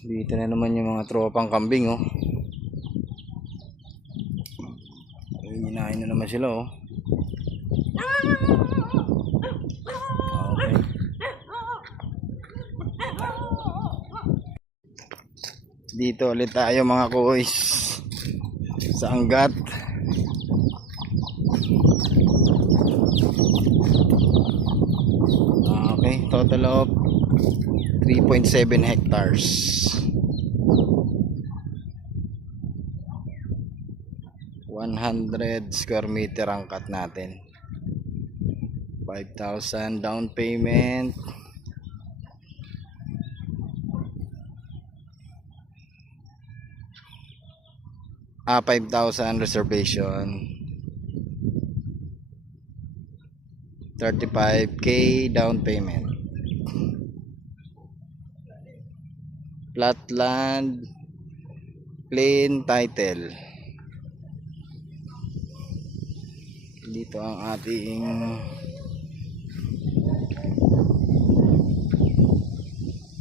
Dito na naman yung mga tropang kambing, oh. Hinahin na naman sila, oh. Okay. Dito ulit tayo mga kuys sa Angat. Okay, total of 3.7 hectares. 100 square meter ang cut natin. 5,000 down payment. Ah, 5,000 reservation. 35k down payment. Flat land, plain title. Dito ang ating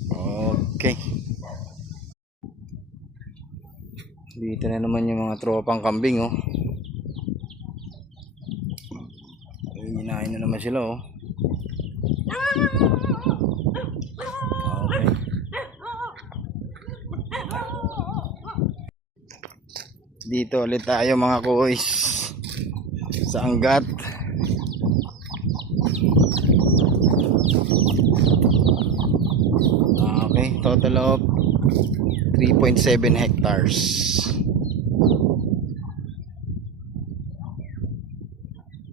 okay. Dito na naman yung mga tropang kambing, oh. Hinahin na naman sila, oh. Okay. Dito ulit tayo mga kuys sa Angat. Okay, total of 3.7 hectares.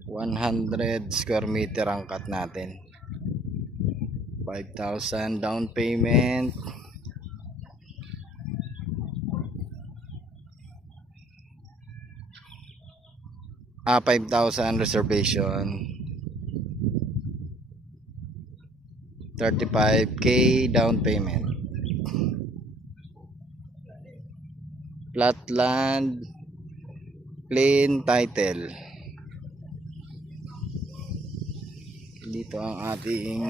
100 square meter ang cut natin. 5,000 down payment. Ah, 5,000 reservation. 35k down payment. Flat land, plain title. Dito ang ating